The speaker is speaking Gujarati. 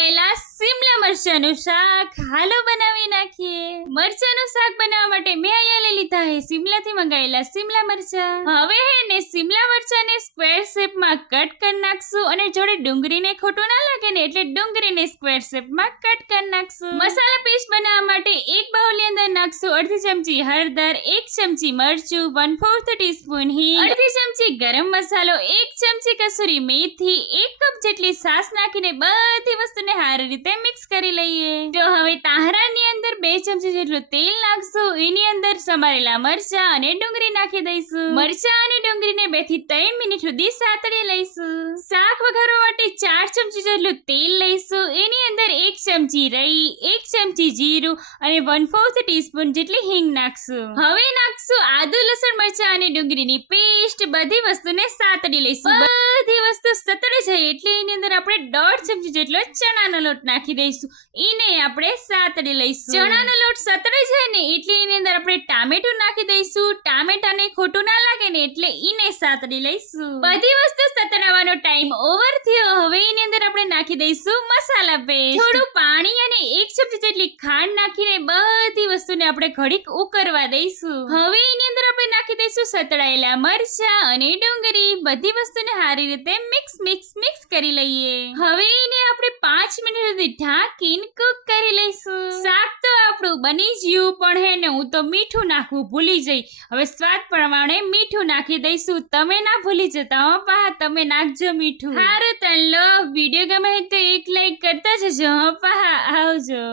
મંગાયેલા શિમલા મરચાનું શાક હાલો બનાવી નાખીએ। મરચાનું શાક બનાવવા માટે મેં અહીંયા લઈ લીધા હે શિમલાથી મંગાયેલા શિમલા મરચા। હવે હે ને શિમલા મરચાને સ્ક્વેર શેપમાં કટ કરી નાખશું અને જોડે ડુંગળીને ખોટું ના લાગે ને એટલે ડુંગળીને સ્ક્વેર શેપમાં કટ કરી નાખશું। મસાલા પેસ્ટ બનાવવા માટે એક બાઉલની અંદર નાખશું અડધી ચમચી હળદર, 1 ચમચી મરચું, 1/4 ટીસ્પૂન હિંગ, અડધી ચમચી ગરમ મસાલો, 1 ચમચી કસૂરી મેથી, 1 કપ જેટલી છાશ નાખીને બધી વસ્તુને સારી રીતે મિક્સ કરી લઈએ। તો હવે તાહરાની અંદર 2 ચમચી જેટલું તેલ નાખશું, એની અંદર સમારેલા મરચા અને ડુંગળી નાખી દઈશું। મરચા અને ડુંગળીને 2 થી 3 મિનિટ સુધી સાતળી લઈશું। શાક વઘારવા માટે 4 ચમચી જેટલું તેલ લઈશું, એની અંદર 1 ચમચી રાઈ, 1 ચમચી જીરું અને 1/4 ટીસ્પૂન જેટલી હિંગ નાખશું। હવે નાખશું આદુ, લસણ, મરચા અને ડુંગળીની પેસ્ટ, બધી વસ્તુને સાતળી લઈશું। બધી વસ્તુ સતળી જાય એટલે એની અંદર આપણે 1.5 ચમચી જેટલો ચણાનો લોટ નાખી દઈશું, એને આપણે સાતળી લઈશું। ચણાનો લોટ સતળી જાય ને એટલે એની અંદર આપણે ટામેટું નાખી દઈશું, ટામેટાને ખોટું ના લાગે ને એટલે એને સાતળી લઈશું। બધી વસ્તુ સતળાવાનો ટાઈમ ઓવર થયો, હવે એની અંદર આપણે નાખી દઈશું મસાલા પેસ્ટ, થોડું પાણી અને 1 ચમચી જેટલી ખાંડ નાખીને બધી વસ્તુને આપણે ઘડીક ઉકળવા દઈશું। હવે એની અંદર આપણે નાખી દઈશું સતળાયેલા મરચા અને ડુંગળી, બધી વસ્તુને સારી રીતે મિક્સ કરી લઈએ। હવે એને આપણે 5 મિનિટ સુધી ઢાંકીને કૂક કરી લઈશું। શાક તો આપણું બની ગયું, પણ હે ને હું તો મીઠું નાખવું ભૂલી જઈ, હવે સ્વાદ પ્રમાણે મીઠું નાખી દઈશું। તમે ના ભૂલી જતા હો પા, તમે નાખજો મીઠું। હારું તન લો, વિડીયો ગમે તો એક લાઈક કરતા જજો હો પા, આવજો।